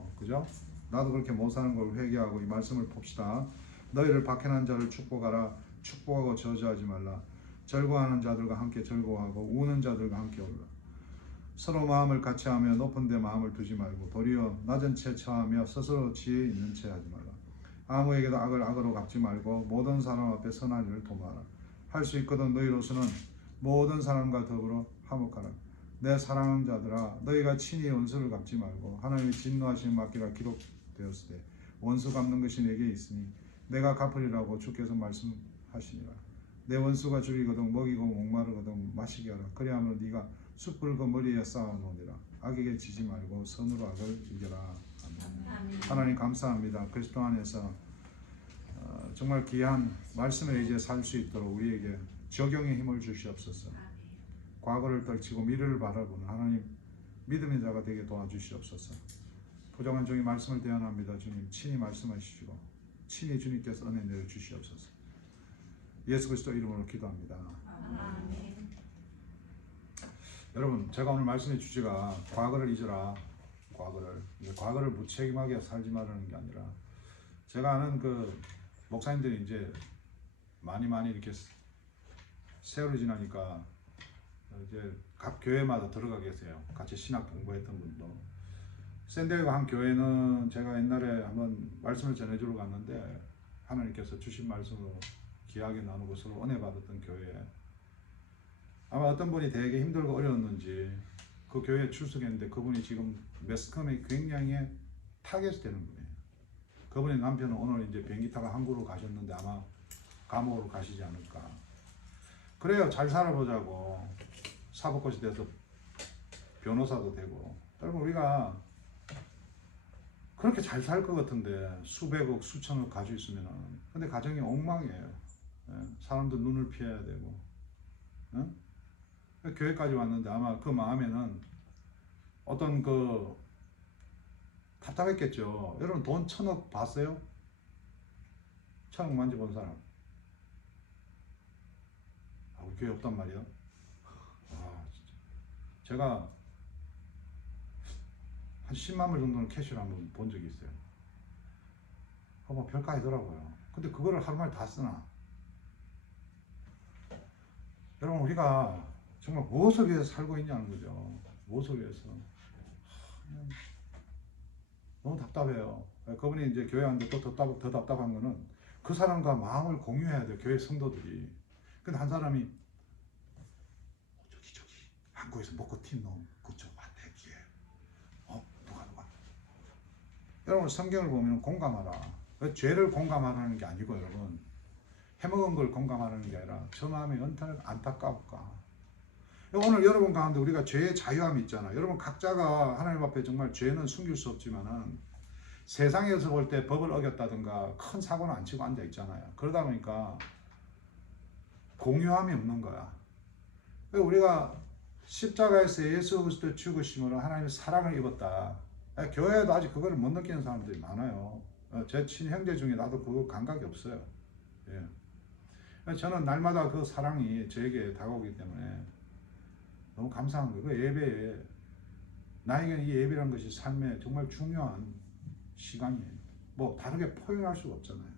거예요. 그죠? 나도 그렇게 못 사는 걸 회개하고 이 말씀을 봅시다. 너희를 박해한 자를 축복하라. 축복하고 저주하지 말라. 즐거워하는 자들과 함께 즐거워하고 우는 자들과 함께 울라. 서로 마음을 같이하며 높은 데 마음을 두지 말고 도리어 낮은 채 처하며 스스로 지혜 있는 채 하지 말라. 아무에게도 악을 악으로 갚지 말고 모든 사람 앞에 선한 일을 도모하라. 할 수 있거든 너희로서는 모든 사람과 더불어 화목하라. 내 사랑하는 자들아 너희가 친히 원수를 갚지 말고 하나님이 진노하시는 맡기라 기록되었으되 원수 갚는 것이 내게 있으니 내가 갚으리라고 주께서 말씀하시니라. 내 원수가 죽이거든 먹이고 목마르거든 마시게 하라. 그리하면 네가 숯불 그 머리에 쌓아놓으리라. 악에게 지지 말고 선으로 악을 이겨라. 아멘. 하나님 감사합니다. 그리스도 안에서 정말 귀한 말씀에 이제 살 수 있도록 우리에게 적용의 힘을 주시옵소서. 과거를 떨치고 미래를 바라보는 하나님 믿음의 자가 되게 도와주시옵소서. 부정한 종이 말씀을 대언합니다. 주님 친히 말씀하시고 친히 주님께서 은혜 내려 주시옵소서. 예수 그리스도 이름으로 기도합니다. 아멘. 여러분 제가 오늘 말씀의 주제가 과거를 잊어라. 과거를 무책임하게 살지 말라는 게 아니라 제가 아는 그 목사님들이 이제 많이 이렇게 세월이 지나니까 이제 각 교회마다 들어가 계세요. 같이 신학 공부했던 분도. 샌디에고 한 교회는 제가 옛날에 한번 말씀을 전해주러 갔는데 하나님께서 주신 말씀으로 귀하게 나누고 서로 은혜 받았던 교회에 아마 어떤 분이 되게 힘들고 어려웠는지 그 교회에 출석했는데 그분이 지금 매스컴에 굉장히 타겟이 되는 분이에요. 그분의 남편은 오늘 이제 비행기 타고 한국으로 가셨는데 아마 감옥으로 가시지 않을까. 그래요. 잘 살아보자고 사법고시 돼서 변호사도 되고. 여러분 우리가 그렇게 잘 살 것 같은데 수백억 수천억 가지고 있으면 근데 가정이 엉망이에요. 사람도 눈을 피해야 되고. 교회까지 왔는데 아마 그 마음에는 어떤 그 답답했겠죠. 여러분 돈 1,000억 봤어요? 1,000억 만져본 사람? 우리 교회 없단 말이야. 진짜. 제가 한 10만 불 정도는 캐시를 한번 본 적이 있어요. 뭐 별거 아니더라고요. 근데 그거를 하루 만에 다 쓰나? 여러분 우리가 정말 무엇을 위해서 살고 있냐는 거죠. 무엇을 위해서. 너무 답답해요. 그분이 이제 교회 왔는데 또 더 답답한 거는 그 사람과 마음을 공유해야 돼요. 교회 성도들이. 근데 한 사람이 저기 한국에서 먹고 튄 놈 그쪽 왔대 기회. 누가 여러분 성경을 보면 공감하라. 죄를 공감하라는 게 아니고 여러분 해먹은 걸 공감하라는 게 아니라 저 마음의 안타까울까. 오늘 여러분 가운데 우리가 죄의 자유함이 있잖아요. 여러분 각자가 하나님 앞에 정말 죄는 숨길 수 없지만은 세상에서 볼 때 법을 어겼다든가 큰 사고는 안 치고 앉아 있잖아요. 그러다 보니까 공유함이 없는 거야. 우리가 십자가에서 예수 그리스도 죽으심으로 하나님의 사랑을 입었다. 교회에도 아직 그거를 못 느끼는 사람들이 많아요. 제 친형제 중에 나도 그거 감각이 없어요. 저는 날마다 그 사랑이 저에게 다가오기 때문에 너무 감사한 거예요. 그 예배에 나에게는 이 예배라는 것이 삶의 정말 중요한 시간이에요. 뭐 다르게 표현할 수가 없잖아요.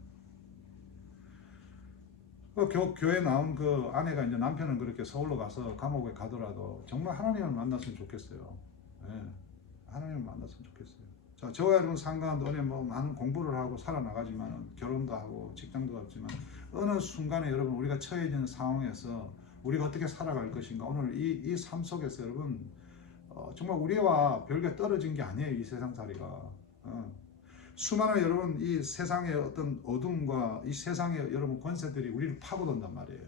교회 나온 그 아내가 이제 남편은 그렇게 서울로 가서 감옥에 가더라도 정말 하나님을 만났으면 좋겠어요. 하나님을 만났으면 좋겠어요. 자, 저와 여러분 상가운데 오늘 뭐 많은 공부를 하고 살아나가지만 결혼도 하고 직장도 없지만 어느 순간에 여러분 우리가 처해지는 상황에서 우리가 어떻게 살아갈 것인가. 오늘 이 삶 속에서 여러분 정말 우리와 별개 떨어진 게 아니에요. 이 세상살이가. 수많은 여러분 이 세상의 어떤 어둠과 이 세상의 여러분 권세들이 우리를 파고든단 말이에요.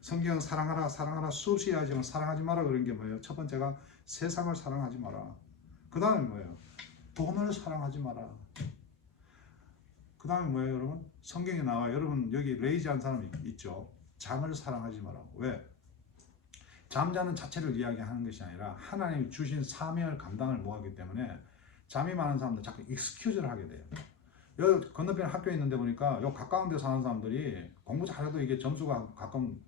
성경은 사랑하라 수없이 하지만 사랑하지 마라 그런 게 뭐예요? 첫 번째가 세상을 사랑하지 마라. 그 다음에 뭐예요? 돈을 사랑하지 마라. 그 다음에 뭐예요 여러분? 성경에 나와요. 여러분 여기 레이지한 사람 있죠? 잠을 사랑하지 마라. 왜? 잠자는 자체를 이야기하는 것이 아니라 하나님이 주신 사명을 감당을 못하기 때문에 잠이 많은 사람들 자꾸 익스큐즈를 하게 돼요. 여기 건너편 학교에 있는데 보니까 요 가까운 데 사는 사람들이 공부 잘해도 이게 점수가 가끔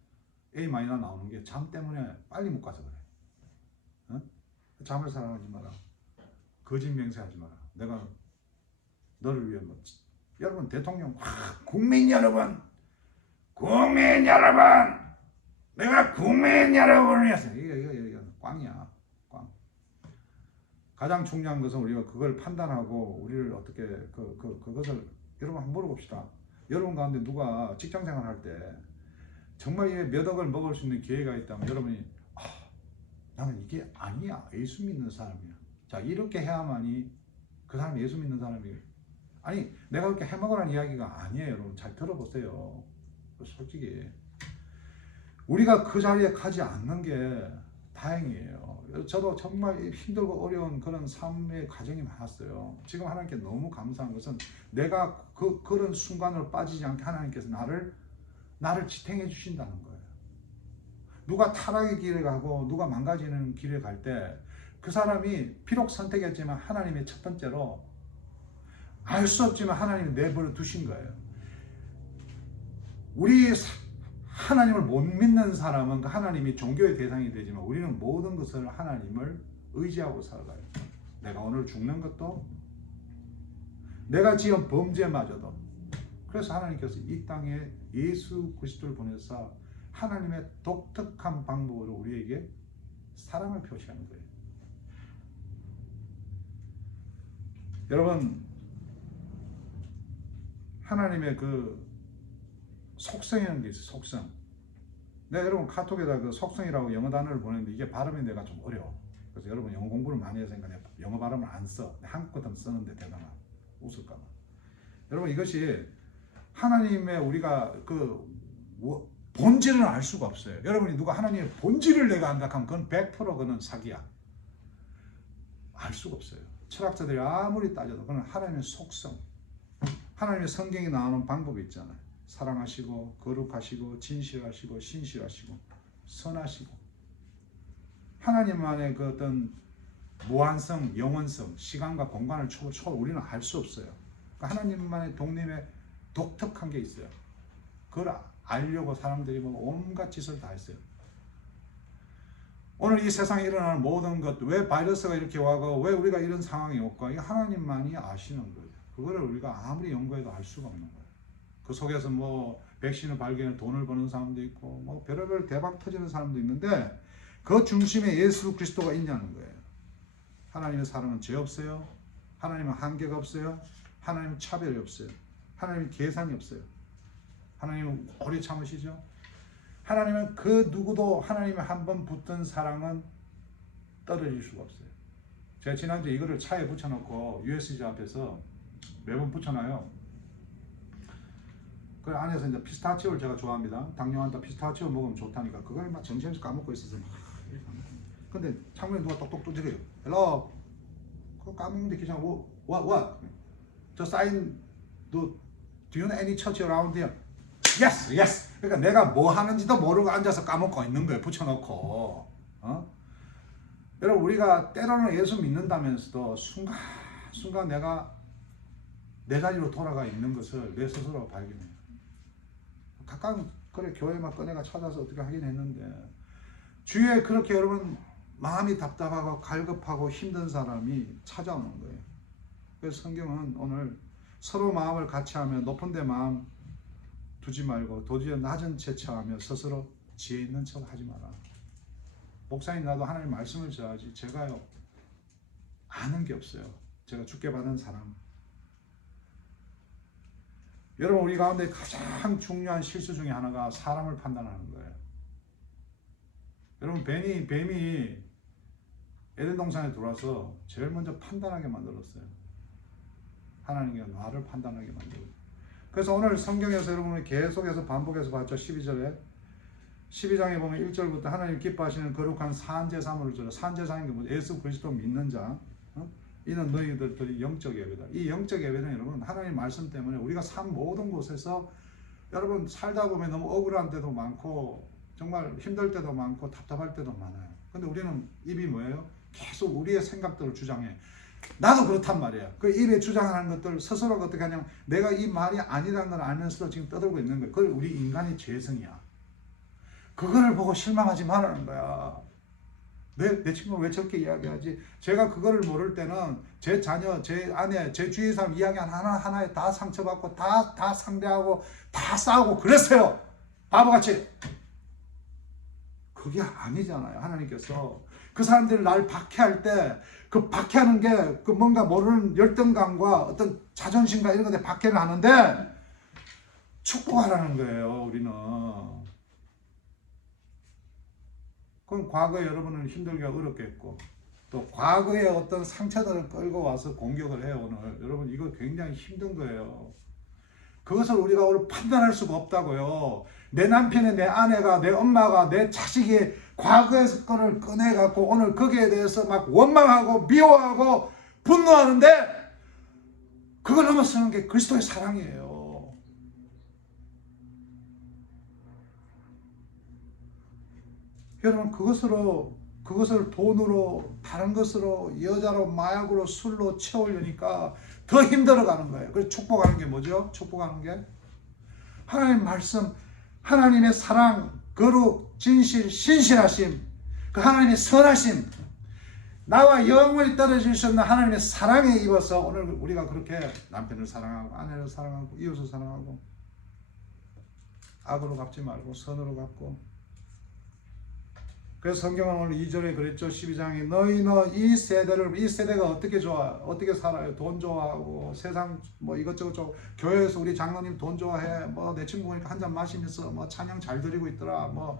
A-나 나오는 게 잠 때문에 빨리 못 가서 그래. 잠을 사랑하지 마라. 거짓 맹세하지 마라. 내가 너를 위해 여러분 대통령 국민 여러분 내가 국민 여러분을 위해서 이게 꽝이야. 꽝. 가장 중요한 것은 우리가 그걸 판단하고 우리를 어떻게 그것을 여러분 한번 물어봅시다. 여러분 가운데 누가 직장생활 할 때 정말 몇 억을 먹을 수 있는 기회가 있다면 여러분이 나는 이게 아니야. 예수 믿는 사람이야. 자, 이렇게 해야만이 그 사람이 예수 믿는 사람이에요. 아니 내가 그렇게 해먹으라는 이야기가 아니에요. 여러분 잘 들어보세요. 솔직히 우리가 그 자리에 가지 않는 게 다행이에요. 저도 정말 힘들고 어려운 그런 삶의 과정이 많았어요. 지금 하나님께 너무 감사한 것은 내가 그런 순간으로 빠지지 않게 하나님께서 나를 지탱해 주신다는 거예요. 누가 타락의 길에 가고 누가 망가지는 길에 갈 때 그 사람이 비록 선택했지만 하나님이 첫 번째로 알 수 없지만 하나님이 내버려 두신 거예요. 우리 하나님을 못 믿는 사람은 그 하나님이 종교의 대상이 되지만 우리는 모든 것을 하나님을 의지하고 살아가요. 내가 오늘 죽는 것도 내가 지은 범죄마저도. 그래서 하나님께서 이 땅에 예수 그리스도를 보내서 하나님의 독특한 방법으로 우리에게 사랑을 표시하는 거예요. 여러분 하나님의 그 속성이라는 게 있어요. 속성. 내가 여러분 카톡에다 그 속성이라고 영어 단어를 보냈는데 이게 발음이 내가 좀 어려워. 그래서 여러분 영어 공부를 많이 해서 영어 발음을 안 써. 한국 것도 쓰는데 대단하. 웃을까봐. 여러분 이것이 하나님의 우리가 본질을 알 수가 없어요. 여러분이 누가 하나님의 본질을 내가 안다 하면 그건 100% 그건 사기야. 알 수가 없어요. 철학자들이 아무리 따져도 그건 하나님의 속성. 하나님의 성경에 나오는 방법이 있잖아요. 사랑하시고 거룩하시고 진실하시고 신실하시고 선하시고 하나님만의 그 어떤 무한성, 영원성, 시간과 공간을 초월 우리는 알 수 없어요. 그러니까 하나님만의 독립의 독특한 게 있어요. 그걸 알려고 사람들이 온갖 짓을 다 했어요. 오늘 이 세상에 일어나는 모든 것, 왜 바이러스가 이렇게 와고 왜 우리가 이런 상황이 올까? 이거 하나님만이 아시는 거예요. 그거를 우리가 아무리 연구해도 알 수가 없는 거예요. 그 속에서 백신을 발견해 돈을 버는 사람도 있고 별의별 대박 터지는 사람도 있는데 그 중심에 예수 그리스도가 있냐는 거예요. 하나님의 사랑은 죄 없어요. 하나님은 한계가 없어요. 하나님은 차별이 없어요. 하나님은 계산이 없어요. 하나님은 오래 참으시죠. 하나님은 그 누구도 하나님의 한 번 붙든 사랑은 떨어질 수가 없어요. 제가 지난주에 이거를 차에 붙여놓고 USJ 앞에서 매번 붙여놔요. 그 안에서 이제 피스타치오를 제가 좋아합니다. 당뇨한테 피스타치오 먹으면 좋다니까 그걸 막 정신없이 까먹고 있어서 근데 창문에 누가 똑똑 두드려요. Hello. 그거 까먹는데 기장 what? 저 사인 do you know any church around here? Yes. 그러니까 내가 뭐 하는지도 모르고 앉아서 까먹고 있는 거예요. 붙여놓고. 여러분 우리가 때로는 예수 믿는다면서도 순간 내가 내 자리로 돌아가 있는 것을 내 스스로 발견해요. 가끔 그래 교회만 꺼내가 찾아서 어떻게 하긴 했는데 주위에 그렇게 여러분 마음이 답답하고 갈급하고 힘든 사람이 찾아오는 거예요. 그래서 성경은 오늘 서로 마음을 같이 하며 높은 데 마음 두지 말고 도저히 낮은 채 처하며 스스로 지혜 있는 척 하지 마라. 목사님 나도 하나님 말씀을 전하지 제가요 아는 게 없어요. 제가 주께 받은 사람. 여러분 우리 가운데 가장 중요한 실수 중에 하나가 사람을 판단하는 거예요. 여러분 뱀이 에덴 동산에 들어와서 제일 먼저 판단하게 만들었어요. 하나님이 나를 판단하게 만들었어요. 그래서 오늘 성경에서 여러분이 계속해서 반복해서 봤죠. 12장에 보면 1절부터 하나님 기뻐하시는 거룩한 산제사물을 주라. 산제사인 게 뭐죠? 예수 그리스도 믿는 자. 이는 너희들이 영적 예배다. 이 영적 예배는 여러분 하나님 말씀 때문에 우리가 산 모든 곳에서 여러분 살다 보면 너무 억울한 때도 많고 정말 힘들 때도 많고 답답할 때도 많아요. 근데 우리는 입이 뭐예요? 계속 우리의 생각들을 주장해. 나도 그렇단 말이야. 그 입에 주장하는 것들 스스로가 어떻게 하냐면 내가 이 말이 아니라는 걸 알면서도 지금 떠들고 있는 거야. 그걸 우리 인간의 죄성이야. 그거를 보고 실망하지 말라는 거야. 내 친구는 왜 저렇게 이야기하지? 제가 그거를 모를 때는 제 자녀, 제 아내, 제 주위 사람 이야기 하나하나에 다 상처받고 다 상대하고 다 싸우고 그랬어요. 바보같이. 그게 아니잖아요. 하나님께서 그 사람들이 날 박해할 때 그 박해하는 게 그 뭔가 모르는 열등감과 어떤 자존심과 이런 것에 박해를 하는데 축복하라는 거예요. 우리는. 그럼 과거에 여러분은 힘들게 어렵겠고 또 과거의 어떤 상처들을 끌고 와서 공격을 해요. 오늘 여러분 이거 굉장히 힘든 거예요. 그것을 우리가 오늘 판단할 수가 없다고요. 내 남편이, 내 아내가, 내 엄마가, 내 자식이 과거의 거를 꺼내갖고 오늘 거기에 대해서 막 원망하고 미워하고 분노하는데 그걸 넘어서는 게 그리스도의 사랑이에요. 여러분 그것을 돈으로 다른 것으로 여자로 마약으로 술로 채우려니까 더 힘들어가는 거예요. 그래서 축복하는 게 뭐죠? 축복하는 게 하나님 말씀, 하나님의 사랑, 거룩, 진실, 신실하심, 그 하나님의 선하심, 나와 영원히 떨어질 수 없는 하나님의 사랑에 입어서 오늘 우리가 그렇게 남편을 사랑하고 아내를 사랑하고 이웃을 사랑하고 악으로 갚지 말고 선으로 갚고. 그래서 성경은 오늘 2절에 그랬죠. 12장에 너희는 이 세대가 어떻게 좋아? 어떻게 살아요? 돈 좋아하고 세상 뭐 이것저것 좋아. 교회에서 우리 장로님 돈 좋아해. 뭐 내 친구 보니까 한 잔 마시면서 뭐 찬양 잘 드리고 있더라. 뭐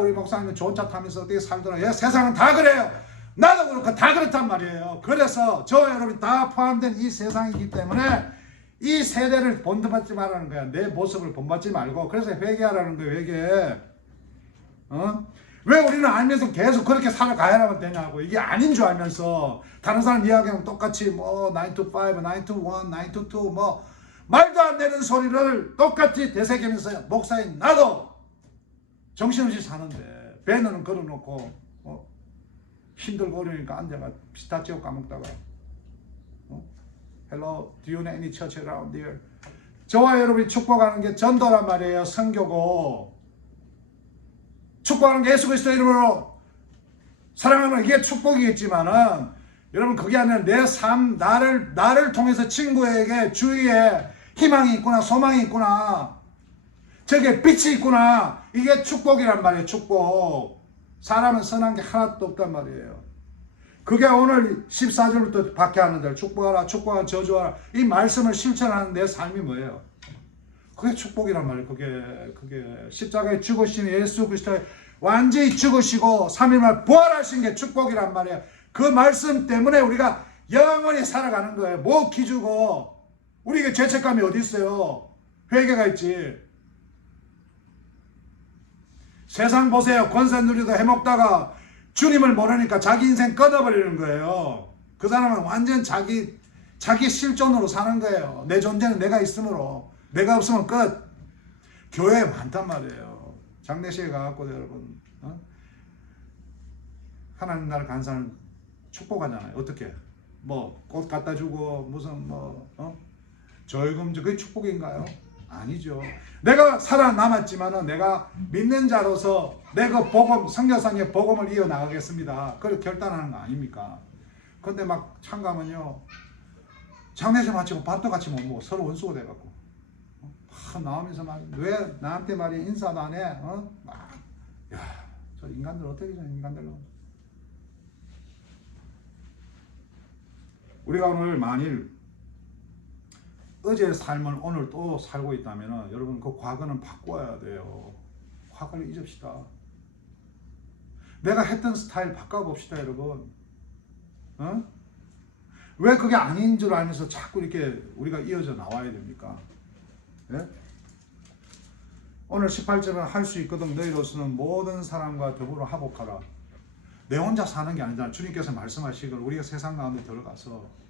우리 목사님은 좋은 차 타면서 어떻게 살더라. 예, 세상은 다 그래요. 나도 그렇고 다 그렇단 말이에요. 그래서 저 여러분 다 포함된 이 세상이기 때문에 이 세대를 본받지 말라는 거야. 내 모습을 본받지 말고. 그래서 회개하라는 거예요. 회개. 왜 우리는 알면서 계속 그렇게 살아가야만 되냐고. 이게 아닌 줄 알면서 다른 사람 이야기하면 똑같이 뭐 9 to 5, 9 to 1, 9 to 2 뭐 말도 안 되는 소리를 똑같이 되새기면서 목사인 나도 정신없이 사는데 배너는 걸어놓고 힘들고 어려우니까 앉아가 피스타치오 까먹다가 Hello, do you know any church around here? 저와 여러분이 축복하는 게 전도란 말이에요. 선교고 축복하는 게 예수 그리스도 이름으로 사랑하는 이게 축복이겠지만은 여러분 그게 아니라 내 삶 나를 통해서 친구에게 주위에 희망이 있구나 소망이 있구나 저게 빛이 있구나 이게 축복이란 말이에요. 축복. 사람은 선한 게 하나도 없단 말이에요. 그게 오늘 14절부터 박해하는 데 축복하라 축복하라 저주하라 이 말씀을 실천하는 내 삶이 뭐예요? 그게 축복이란 말이에요. 그게 십자가에 죽으신 예수 그리스도의 완전히 죽으시고 3일만 부활하신 게 축복이란 말이에요. 그 말씀 때문에 우리가 영원히 살아가는 거예요. 뭐 기주고 우리에게 죄책감이 어디 있어요? 회개가 있지. 세상 보세요. 권세 누리도 해먹다가 주님을 모르니까 자기 인생 끊어버리는 거예요. 그 사람은 완전 자기 실존으로 사는 거예요. 내 존재는 내가 있으므로. 내가 없으면 끝. 교회에 많단 말이에요. 장례식에 가갖고 여러분 하나님 나라 간 사람 축복하잖아요. 어떻게? 뭐 꽃 갖다 주고 무슨 저희금 그게 축복인가요? 아니죠. 내가 살아남았지만은 내가 믿는 자로서 내가 복음 성경상의 복음을 이어나가겠습니다. 그걸 결단하는 거 아닙니까? 근데 막 참가하면요 장례식 마치고 밥도 같이 못 먹고 서로 원수가 돼갖고 나오면서 막 왜 나한테 말이야 인사도 안 해? 저 인간들 어떻게 저 인간들로? 우리가 오늘 만일 어제의 삶을 오늘 또 살고 있다면 여러분 그 과거는 바꿔야 돼요. 과거를 잊읍시다. 내가 했던 스타일 바꿔봅시다 여러분. 왜 그게 아닌 줄 알면서 자꾸 이렇게 우리가 이어져 나와야 됩니까? 네? 오늘 18절은 할 수 있거든 너희로서는 모든 사람과 더불어 화복하라. 내 혼자 사는 게 아니잖아. 주님께서 말씀하시길 우리가 세상 가운데 들어가서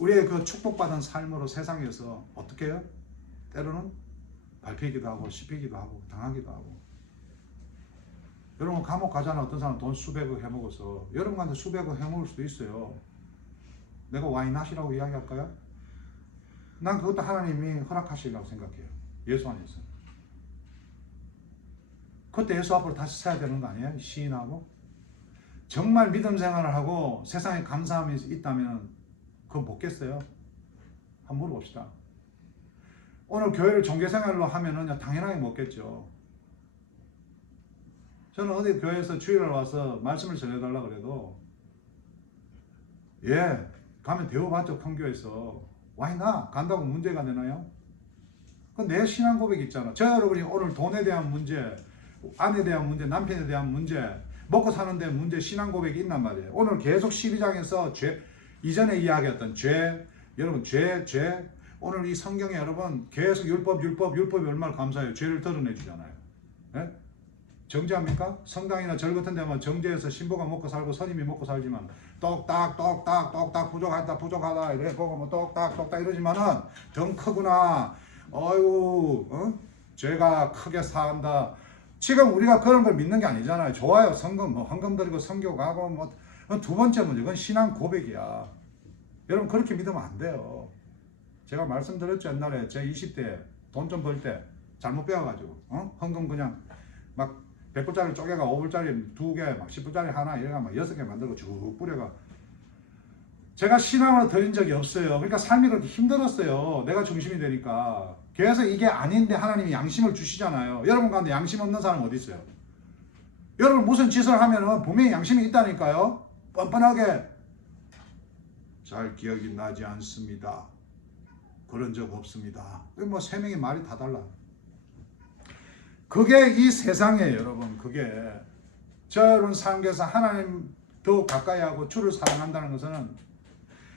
우리의 그 축복받은 삶으로 세상에서 어떻게 해요? 때로는 밟히기도 하고 씹히기도 하고 당하기도 하고. 여러분 감옥 가잖아. 어떤 사람은 돈 수백억 해먹어서 여러분한테 수백억 해먹을 수도 있어요. 내가 와이낫이라고 이야기할까요? 난 그것도 하나님이 허락하시려고 생각해요. 예수 안에서. 그때 예수 앞으로 다시 서야 되는 거 아니에요? 시인하고. 정말 믿음 생활을 하고 세상에 감사함이 있다면 그거 먹겠어요? 한번 물어봅시다. 오늘 교회를 종교생활로 하면은 당연하게 먹겠죠. 저는 어디 교회에서 주일날 와서 말씀을 전해달라 그래도 예 가면 대우받죠. 큰 교회에서. Why not? 간다고 문제가 되나요? 그 내 신앙 고백이 있잖아. 저 여러분이 오늘 돈에 대한 문제, 아내에 대한 문제, 남편에 대한 문제, 먹고 사는데 문제, 신앙 고백이 있단 말이에요. 오늘 계속 12장에서 죄, 이전에 이야기했던 죄, 여러분 죄, 오늘 이 성경에 여러분 계속 율법이 얼마나 감사해요. 죄를 드러내 주잖아요. 예? 정죄합니까? 성당이나 절 같은 데만 정죄해서 신부가 먹고 살고 선임이 먹고 살지만 똑딱 부족하다 이래 보고 뭐 똑딱 이러지만은 덩 크구나. 어유 죄가 크게 사한다. 지금 우리가 그런 걸 믿는 게 아니잖아요. 좋아요. 성금 뭐 헌금 드리고 선교 가고 뭐 두 번째 문제 그건 신앙 고백이야. 여러분 그렇게 믿으면 안 돼요. 제가 말씀드렸죠. 옛날에 제 20대 돈 좀 벌 때 잘못 배워가지고 헌금 그냥 막 100불짜리 쪼개가 5불짜리 2개 막 10불짜리 하나 이래가 막 6개 만들고 쭉 뿌려가 제가 신앙을 드린 적이 없어요. 그러니까 삶이 그렇게 힘들었어요. 내가 중심이 되니까. 그래서 이게 아닌데 하나님이 양심을 주시잖아요. 여러분 가운데 양심 없는 사람 어디 있어요? 여러분 무슨 짓을 하면은 분명히 양심이 있다니까요. 뻔뻔하게 잘 기억이 나지 않습니다. 그런 적 없습니다. 뭐 세 명이 말이 다 달라. 그게 이 세상이에요, 여러분. 그게 여러분 삶에서 하나님 더 가까이 하고 주를 사랑한다는 것은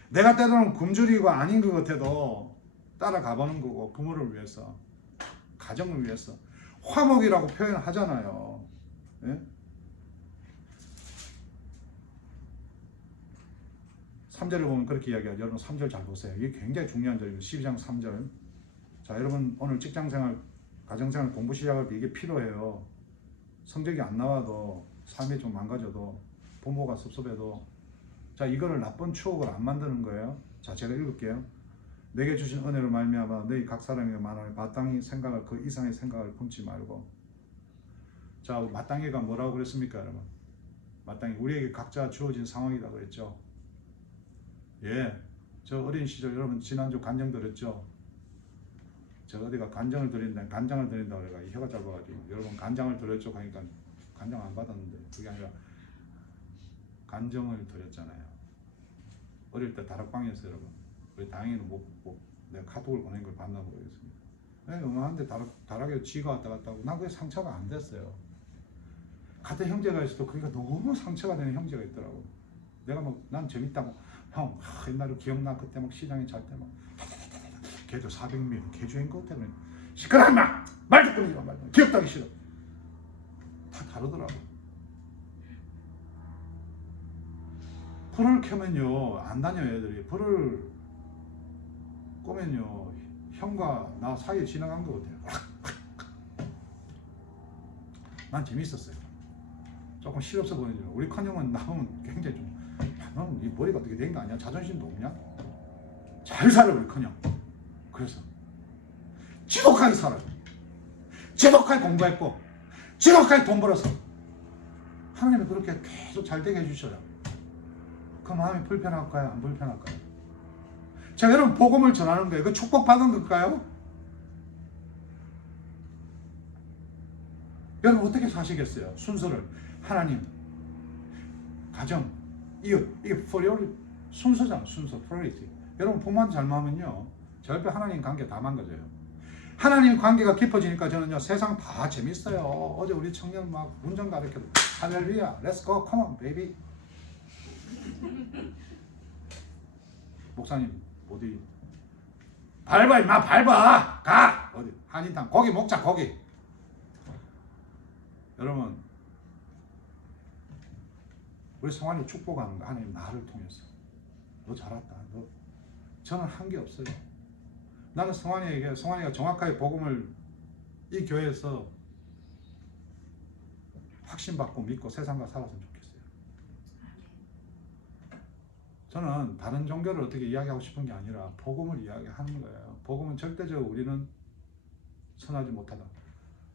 내가 때로는 굶주리고 아닌 것 같아도 따라가 보는 거고 부모를 위해서, 가정을 위해서 화목이라고 표현하잖아요. 예? 3절을 보면 그렇게 이야기하죠. 여러분 3절 잘 보세요. 이게 굉장히 중요한 절입니다. 12장 3절. 자, 여러분 오늘 직장생활, 가정생활 공부 시작할 때 이게 필요해요. 성적이 안 나와도 삶이 좀 망가져도 부모가 섭섭해도 자 이거를 나쁜 추억을 안 만드는 거예요. 자 제가 읽을게요. 내게 주신 은혜로 말미암아 너희 각 사람에게 말하여 마땅히 생각을 그 이상의 생각을 품지 말고. 자 마땅히가 뭐라고 그랬습니까 여러분? 마땅히 우리에게 각자 주어진 상황이다 그랬죠. 예, 저 어린 시절 여러분 지난주 간증 들었죠? 저 어디가 간장을 드린다 그래가 혀가 짧아가지고 여러분 간장을 드렸죠 하니까 간장 안 받았는데 그게 아니라 간정을 드렸잖아요. 어릴 때 다락방에서 여러분 우리 다행히는 내가 카톡을 보낸 걸 봤나 모르겠습니다. 네, 응원하는데 다락에 쥐가 왔다 갔다 하고 난 그게 상처가 안 됐어요. 같은 형제가 있어도 그게 너무 상처가 되는 형제가 있더라고. 내가 난 재밌다고 형 옛날에 기억나 그때 막 시장에 잘 때 막 걔도 400명 개주인 것 때문에 시끄러워 인마 말도 끊이지 마 말도 기억도 하기 싫어. 다 다르더라고. 불을 켜면요 안 다녀요 애들이. 불을 끄면요 형과 나 사이에 지나간 것 같아요. 난 재밌었어요. 조금 실없어 보이죠. 우리 큰형은 나오면 굉장히 좀 너는 네 머리가 어떻게 된 거 아니야? 자존심도 없냐? 잘 살아 우리 큰형. 그래서 지독하게 살아요. 지독하게 공부했고 지독하게 돈 벌어서 하나님이 그렇게 계속 잘 되게 해주셔요. 그 마음이 불편할까요? 안 불편할까요? 제가 여러분 복음을 전하는 거예요. 그 축복받은 걸까요? 여러분 어떻게 사시겠어요? 순서를 하나님, 가정, 이웃 이게 프리오리티 순서잖아. 순서, 프리오리티. 여러분 부모한테 잘못하면요 절대 하나님 관계 다 망가져요. 하나님 관계가 깊어지니까 저는요 세상 다 재밌어요. 어제 우리 청년 막 운전 가르쳐도 할렐루야, let's go, come on, baby. 목사님 어디 밟아 임마 밟아 가 어디 한인탕 거기 먹자 거기. 여러분 우리 성환이 축복하는 거 하나님 나를 통해서 너 잘했다. 너 저는 한 게 없어요. 나는 성환이가 정확하게 복음을 이 교회에서 확신받고 믿고 세상과 살았으면 좋겠어요. 저는 다른 종교를 어떻게 이야기하고 싶은 게 아니라 복음을 이야기하는 거예요. 복음은 절대적으로 우리는 선하지 못하다.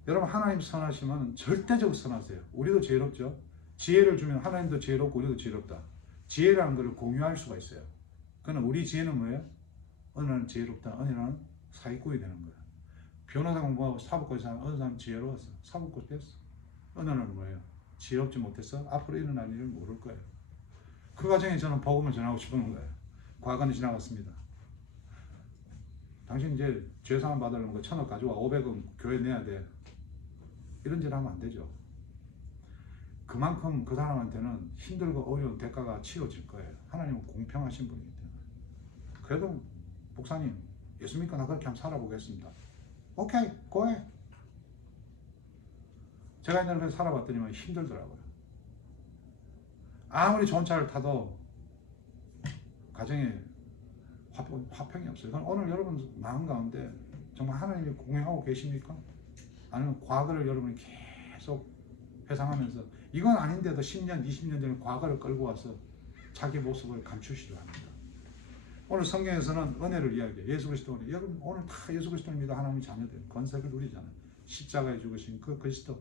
여러분 하나님 선하시면 절대적으로 선하세요. 우리도 죄롭죠. 지혜를 주면 하나님도 지혜롭고 우리도 지혜롭다. 지혜라는 것을 공유할 수가 있어요. 그러나 우리 지혜는 뭐예요? 어느 날은 지혜롭다. 어느 날은 사기꾼이 되는 거야. 변호사 공부하고 사법고시 하는 어느 사람 지혜로웠어. 사법고시 됐어. 어느 날은 뭐예요? 지혜롭지 못했어. 앞으로 일어날 일을 모를 거예요. 그 과정에 저는 복음을 전하고 싶은 거예요. 과거는 지나갔습니다. 당신 이제 죄사함 받으려면 그 1,000억 가져와 500원 교회 내야 돼. 이런 짓 하면 안 되죠. 그만큼 그 사람한테는 힘들고 어려운 대가가 치러질 거예요. 하나님은 공평하신 분이기 때문에. 그래도 목사님 예수 믿고 나 그렇게 한번 살아보겠습니다. 오케이, 고해. 제가 옛날에 그렇게 살아봤더니만 힘들더라고요. 아무리 좋은 차를 타도 가정에 화평이 없어요. 그럼 오늘 여러분 마음 가운데 정말 하나님이 공유하고 계십니까? 아니면 과거를 여러분이 계속 회상하면서 이건 아닌데도 10년, 20년 전에 과거를 끌고 와서 자기 모습을 감추시려 합니다. 오늘 성경에서는 은혜를 이야기해요. 예수 그리스도는 여러분 오늘 다 예수 그리스도를 믿어 하나님의 자녀들 건색을 누리잖아요. 십자가에 죽으신 그 그리스도.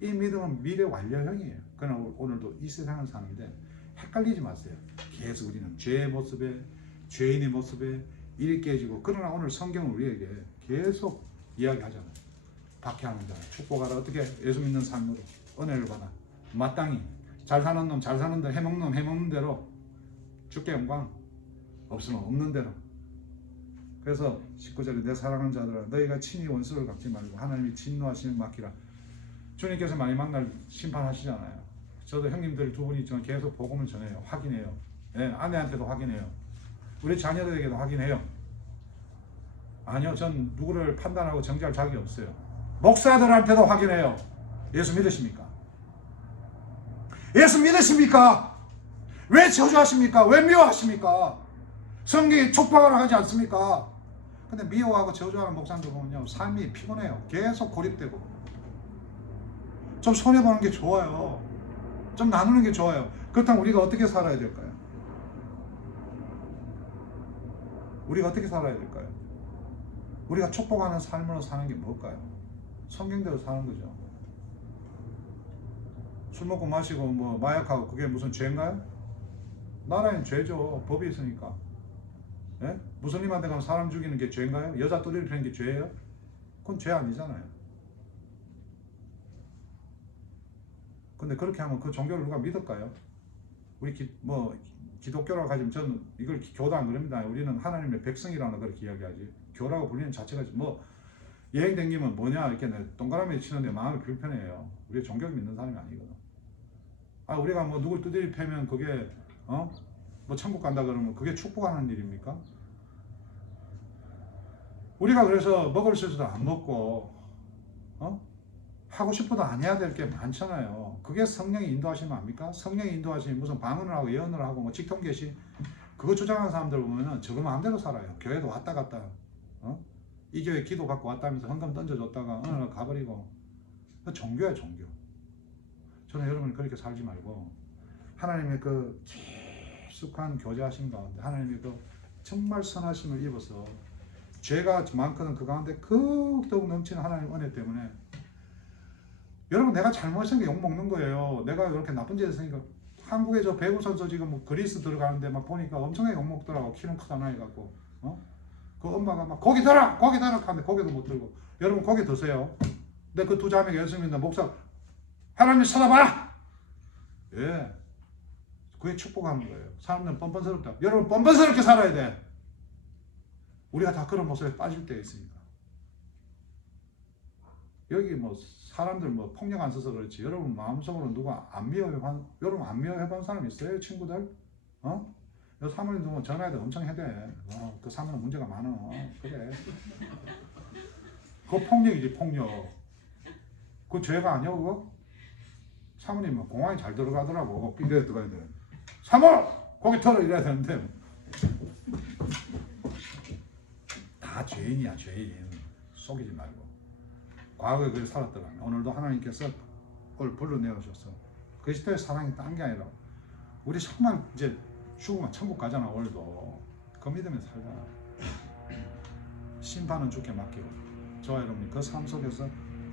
이 믿음은 미래 완료형이에요. 그러나 오늘도 이 세상을 사는데 헷갈리지 마세요. 계속 우리는 죄의 모습에 죄인의 모습에 일이 깨지고 그러나 오늘 성경은 우리에게 계속 이야기하잖아요. 박해하는 자, 축복하라. 어떻게 예수 믿는 삶으로 은혜를 받아 마땅히 잘 사는 놈 잘 사는 대로 해먹는 놈 해먹는 대로 주께 영광 없으면 없는 대로. 그래서 19절에 내 사랑하는 자들아 너희가 친히 원수를 갚지 말고 하나님이 진노하시는 맡기라. 주님께서 많이 만날 심판하시잖아요. 저도 형님들 두 분이 있지만 계속 복음을 전해요. 확인해요. 네, 아내한테도 확인해요. 우리 자녀들에게도 확인해요. 아니요, 전 누구를 판단하고 정죄할 자격이 없어요. 목사들한테도 확인해요. 예수 믿으십니까? 예수 믿으십니까? 왜 저주하십니까? 왜 미워하십니까? 성경이 축복하라 하지 않습니까? 근데 미워하고 저주하는 목사님들 보면요, 삶이 피곤해요. 계속 고립되고. 좀 손해보는 게 좋아요. 좀 나누는 게 좋아요. 그렇다면 우리가 어떻게 살아야 될까요? 우리가 어떻게 살아야 될까요? 우리가 축복하는 삶으로 사는 게 뭘까요? 성경대로 사는 거죠. 술 먹고 마시고 뭐 마약하고 그게 무슨 죄인가요? 나라엔 죄죠. 법이 있으니까. 예? 무슬림한테 가면 사람 죽이는 게 죄인가요? 여자 또리를 패는 게 죄예요? 그건 죄 아니잖아요. 근데 그렇게 하면 그 종교를 누가 믿을까요? 우리 기독교라고 하지만 저는 이걸 교도 안 그럽니다. 우리는 하나님의 백성이라는 걸 이야기하지. 교라고 불리는 자체가 뭐 여행 댕기면 뭐냐 이렇게 동그라미 치는데 마음이 불편해요. 우리 종교를 믿는 사람이 아니거든. 아 우리가 뭐 누굴 두드리 패면 그게 뭐 천국 간다 그러면 그게 축복하는 일입니까? 우리가 그래서 먹을 수 있어도 안 먹고 하고 싶어도 안 해야 될 게 많잖아요. 그게 성령이 인도하시면 압니까? 성령이 인도하시면 무슨 방언을 하고 예언을 하고 뭐 직통계시 그거 주장하는 사람들 보면은 저거 마음대로 살아요. 교회도 왔다 갔다 이 교회 기도 받고 왔다면서 헌금 던져줬다가 어느 날 가버리고. 그 종교야 종교. 저는 여러분이 그렇게 살지 말고 하나님의 그 깊숙한 교제하신 가운데 하나님의 그 정말 선하심을 입어서 죄가 많거든 그 가운데 더욱 넘치는 하나님의 은혜 때문에 여러분 내가 잘못했으니까 욕먹는 거예요. 내가 이렇게 나쁜 짓 했으니까. 한국에 저 배구 선수 지금 뭐 그리스 들어가는데 막 보니까 엄청나게 욕먹더라고. 키는 크잖아 해갖고 그 엄마가 막 고기 들어 고기 들어 하는데 고기도 못 들고. 여러분 고기 드세요. 근데 그 두 자매가 예수 믿는 목사 하나님 쳐다봐. 예, 그게 축복하는 거예요. 사람들은 뻔뻔스럽다. 여러분 뻔뻔스럽게 살아야 돼. 우리가 다 그런 모습에 빠질 때 있습니다. 여기 뭐 사람들 뭐 폭력 안 써서 그렇지 여러분 마음속으로 누가 안 미워해본 여러분 안 미워해본 사람 있어요 친구들? 여 사모님 누구 전화해도 엄청 해대. 그 사모는 문제가 많아. 그래. 그거 폭력이지 폭력. 그거 죄가 아니야 그거? 사모님 뭐 공항에 잘 들어가더라고. 이래야 들어가야 돼. 사모 거기 털어 이래야 되는데 다 죄인이야 죄인. 속이지 말고. 과거에 그렇게 살았더라면 오늘도 하나님께서 그걸 불러내어줘서 그리스도의 사랑이 딴 게 아니라 우리 정말 이제 죽으면 천국 가잖아. 오늘도 그 믿음에 살잖아. 심판은 주께 맡기고 저와 여러분이 그 삶 속에서